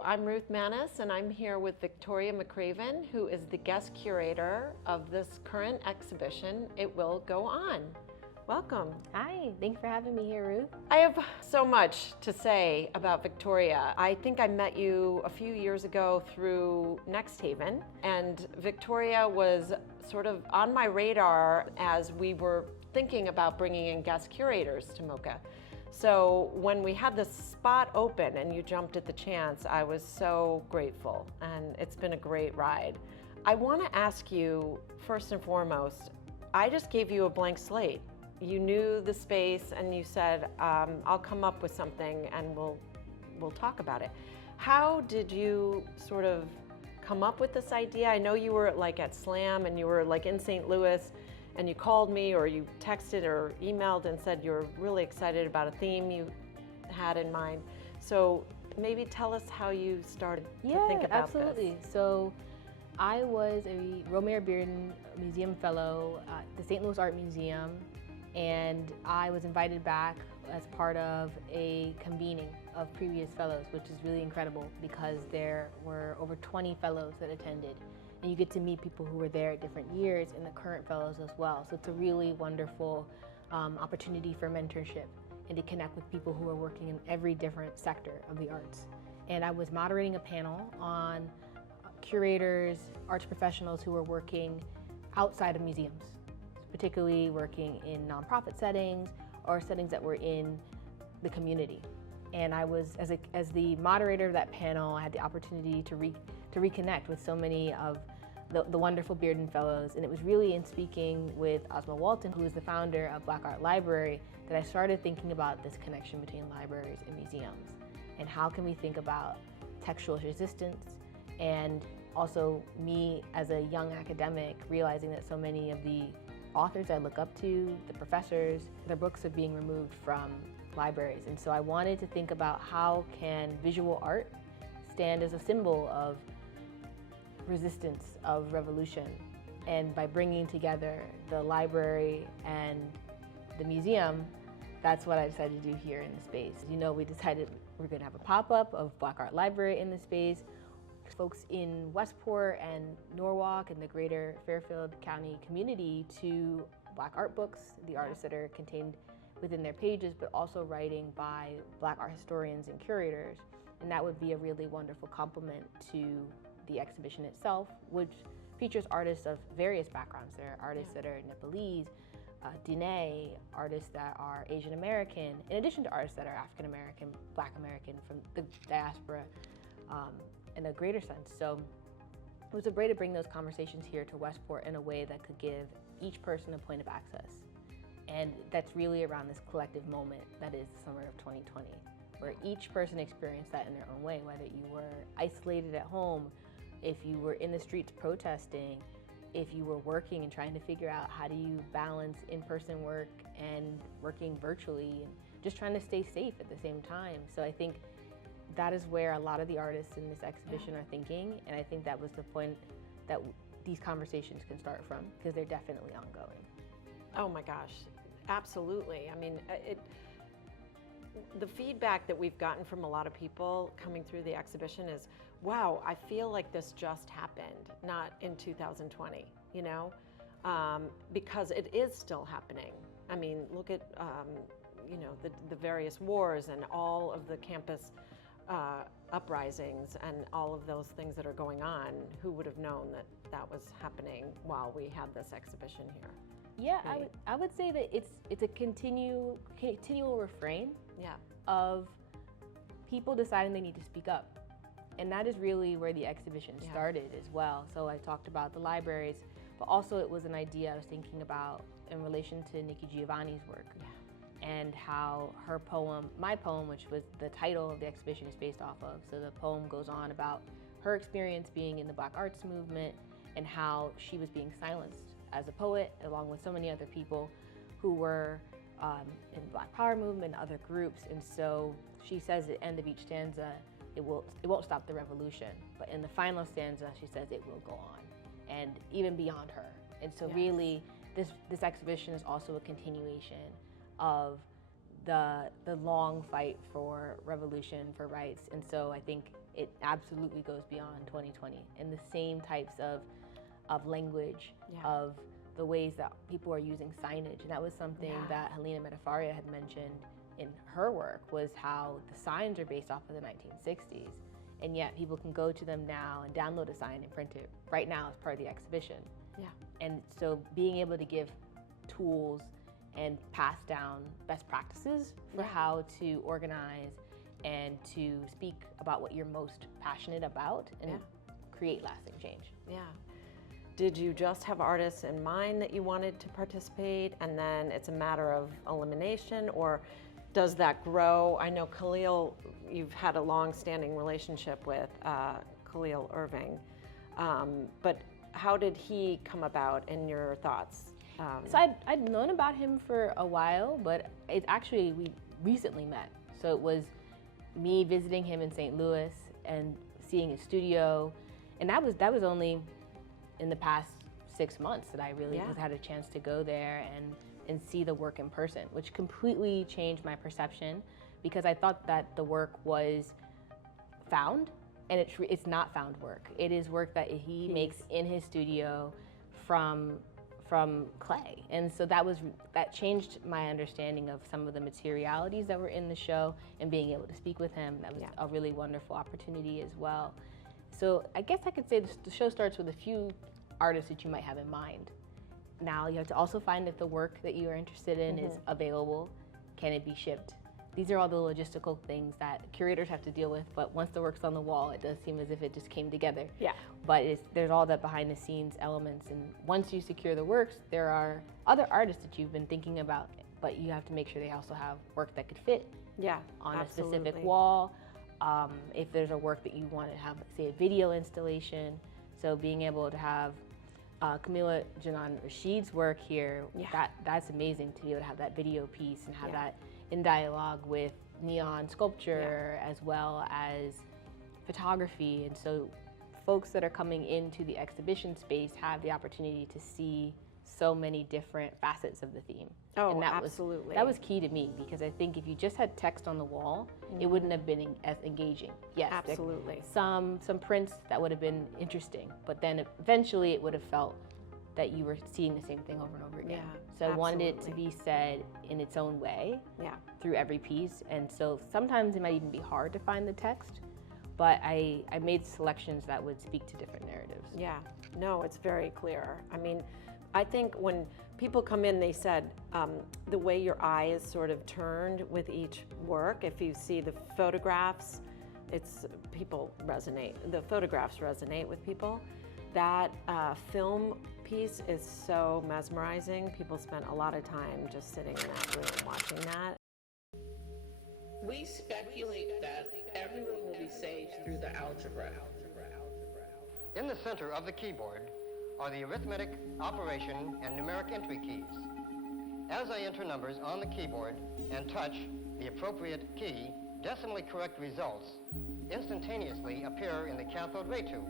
So I'm Ruth Mannes, and I'm here with Victoria McCraven, who is the guest curator of this current exhibition, It Will Go On. Welcome. Hi, thanks for having me here, Ruth. I have so much to say about Victoria. I think I met you a few years ago through Next Haven, and Victoria was sort of on my radar as we were thinking about bringing in guest curators to MoCA. So when we had this spot open and you jumped at the chance, I was so grateful, and it's been a great ride. I want to ask you, first and foremost, I just gave you a blank slate. You knew the space and you said, I'll come up with something and we'll talk about it. How did you sort of come up with this idea? I know you were like at Slam and you were like in St. Louis, and you called me or you texted or emailed and said you were really excited about a theme you had in mind. So maybe tell us how you started to think about absolutely. this. So I was a Romare Bearden Museum Fellow at the St. Louis Art Museum, and I was invited back as part of a convening of previous fellows, which is really incredible because there were over 20 fellows that attended. And you get to meet people who were there at different years and the current fellows as well. So it's a really wonderful opportunity for mentorship and to connect with people who are working in every different sector of the arts. And I was moderating a panel on curators, arts professionals who were working outside of museums, particularly working in nonprofit settings or settings that were in the community. And I was, as the moderator of that panel, I had the opportunity to reconnect with so many of the wonderful Bearden Fellows. And it was really in speaking with Ozma Walton, who is the founder of Black Art Library, that I started thinking about this connection between libraries and museums. And how can we think about textual resistance, and also me as a young academic realizing that so many of the authors I look up to, the professors, their books are being removed from libraries. And so I wanted to think about how can visual art stand as a symbol of resistance, of revolution. And by bringing together the library and the museum, that's what I decided to do here in the space. You know, we decided we're going to have a pop-up of Black Art Library in the space. Folks in Westport and Norwalk and the greater Fairfield County community to Black art books, the artists that are contained within their pages, but also writing by Black art historians and curators. And that would be a really wonderful complement to the exhibition itself, which features artists of various backgrounds. There are artists that are Nepalese, Diné, artists that are Asian American, in addition to artists that are African American, Black American from the diaspora in a greater sense. So it was a way to bring those conversations here to Westport in a way that could give each person a point of access. And that's really around this collective moment that is the summer of 2020, where each person experienced that in their own way, whether you were isolated at home, if you were in the streets protesting, if you were working and trying to figure out how do you balance in-person work and working virtually, and just trying to stay safe at the same time. So I think that is where a lot of the artists in this exhibition are thinking, and I think that was the point that these conversations can start from, because they're definitely ongoing. Oh my gosh, absolutely. I mean, the feedback that we've gotten from a lot of people coming through the exhibition is, wow, I feel like this just happened, not in 2020, you know, because it is still happening. I mean, look at, you know, the various wars and all of the campus uprisings and all of those things that are going on. Who would have known that that was happening while we had this exhibition here? Yeah, right. I would say that it's a continual refrain of people deciding they need to speak up. And that is really where the exhibition started as well. So I talked about the libraries, but also it was an idea I was thinking about in relation to Nikki Giovanni's work. And how her poem, my poem, which was the title of the exhibition, is based off of. So the poem goes on about her experience being in the Black arts movement and how she was being silenced as a poet, along with so many other people who were in the Black Power movement and other groups. And so she says at the end of each stanza, it won't stop the revolution. But in the final stanza, she says it will go on, and even beyond her. And so really, this exhibition is also a continuation of the long fight for revolution, for rights. And so I think it absolutely goes beyond 2020, and the same types of language, of the ways that people are using signage. And that was something that Helena Metafaria had mentioned in her work, was how the signs are based off of the 1960s. And yet people can go to them now and download a sign and print it right now as part of the exhibition. Yeah. And so being able to give tools and pass down best practices for how to organize and to speak about what you're most passionate about and create lasting change. Yeah. Did you just have artists in mind that you wanted to participate, and then it's a matter of elimination, or does that grow? I know Khalil, you've had a long-standing relationship with Khalil Irving, but how did he come about in your thoughts? So I'd known about him for a while, but it actually, we recently met. So it was me visiting him in St. Louis and seeing his studio, and that was only in the past 6 months that I really had a chance to go there and see the work in person, which completely changed my perception, because I thought that the work was found, and it's not found work. It is work that he makes in his studio from clay. And so that changed my understanding of some of the materialities that were in the show, and being able to speak with him, that was a really wonderful opportunity as well. So I guess I could say the show starts with a few artists that you might have in mind. Now you have to also find if the work that you are interested in is available. Can it be shipped? These are all the logistical things that curators have to deal with, but once the work's on the wall, it does seem as if it just came together. Yeah. But there's all that behind the scenes elements, and once you secure the works, there are other artists that you've been thinking about, but you have to make sure they also have work that could fit on a specific wall. If there's a work that you want to have, say, a video installation, so being able to have Camila Janan Rashid's work here, that's amazing to be able to have that video piece and have that in dialogue with neon sculpture as well as photography. And so folks that are coming into the exhibition space have the opportunity to see so many different facets of the theme. Oh, and that absolutely. That was key to me, because I think if you just had text on the wall, it wouldn't have been as engaging. Yes, absolutely. Some prints that would have been interesting, but then eventually it would have felt that you were seeing the same thing over and over again. So I wanted it to be said in its own way through every piece. And so sometimes it might even be hard to find the text, but I made selections that would speak to different narratives. Yeah, no, it's very clear. I mean, I think when people come in, they said the way your eye is sort of turned with each work. If you see the photographs, people resonate. The photographs resonate with people. That film piece is so mesmerizing. People spent a lot of time just sitting in that room watching that. We speculate that everyone will be saved through the algebra. In the center of the keyboard are the arithmetic, operation, and numeric entry keys. As I enter numbers on the keyboard and touch the appropriate key, decimally correct results instantaneously appear in the cathode ray tube.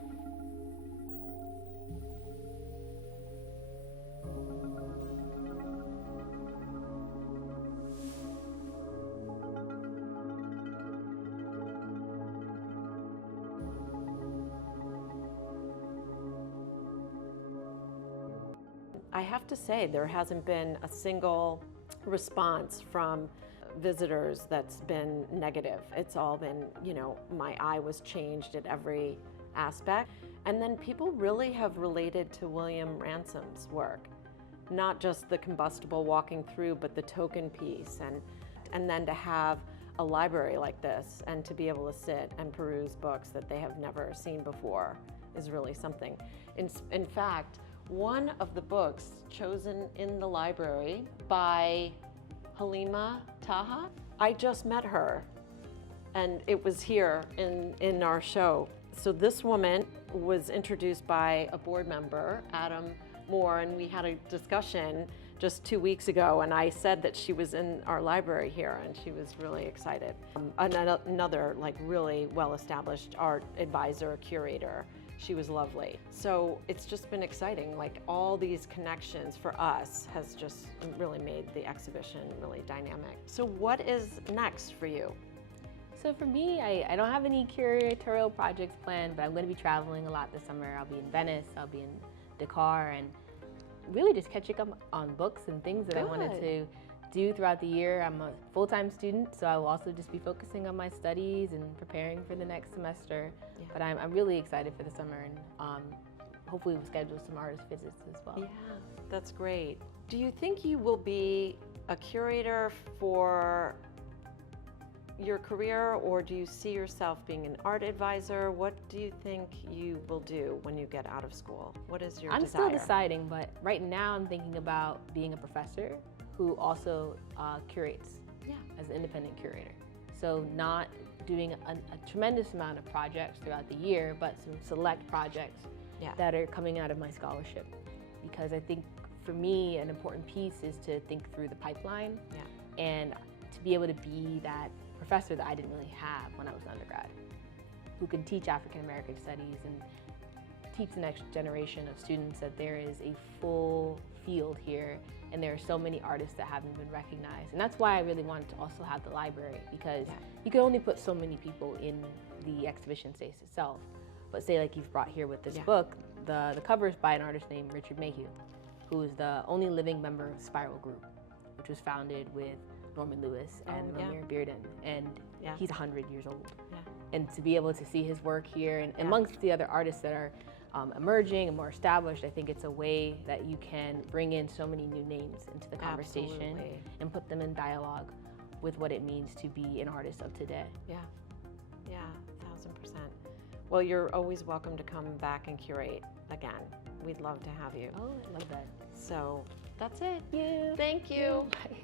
I have to say, there hasn't been a single response from visitors that's been negative. It's all been, my eye was changed at every aspect. And then people really have related to William Ransom's work, not just the combustible walking through, but the token piece. And then to have a library like this and to be able to sit and peruse books that they have never seen before is really something. In fact, one of the books chosen in the library by Halima Taha, I just met her, and it was here in our show. So this woman was introduced by a board member, Adam Moore, and we had a discussion just 2 weeks ago, and I said that she was in our library here, and she was really excited. Another really well-established art advisor, curator. She was lovely. So it's just been exciting. Like all these connections for us has just really made the exhibition really dynamic. So what is next for you? So for me, I don't have any curatorial projects planned, but I'm going to be traveling a lot this summer. I'll be in Venice, I'll be in Dakar, and really just catching up on books and things that I wanted to do throughout the year. I'm a full-time student, so I will also just be focusing on my studies and preparing for the next semester. Yeah. But I'm really excited for the summer, and hopefully we'll schedule some artist visits as well. Yeah, that's great. Do you think you will be a curator for your career, or do you see yourself being an art advisor? What do you think you will do when you get out of school? What is your desire? I'm still deciding, but right now I'm thinking about being a professor who also curates as an independent curator. So not doing a tremendous amount of projects throughout the year, but some select projects that are coming out of my scholarship. Because I think for me, an important piece is to think through the pipeline and to be able to be that professor that I didn't really have when I was an undergrad, who can teach African American studies and teach the next generation of students that there is a full field here and there are so many artists that haven't been recognized. And that's why I really wanted to also have the library, because you can only put so many people in the exhibition space itself. But say like you've brought here with this book, the cover is by an artist named Richard Mayhew, who is the only living member of Spiral Group, which was founded with Norman Lewis and Romare Bearden, and he's 100 years old. And to be able to see his work here, and amongst the other artists that are emerging and more established, I think it's a way that you can bring in so many new names into the conversation and put them in dialogue with what it means to be an artist of today. Yeah, 1000%. Well, you're always welcome to come back and curate again. We'd love to have you. Oh, I love that. So that's it. Thank you. Thank you. Bye.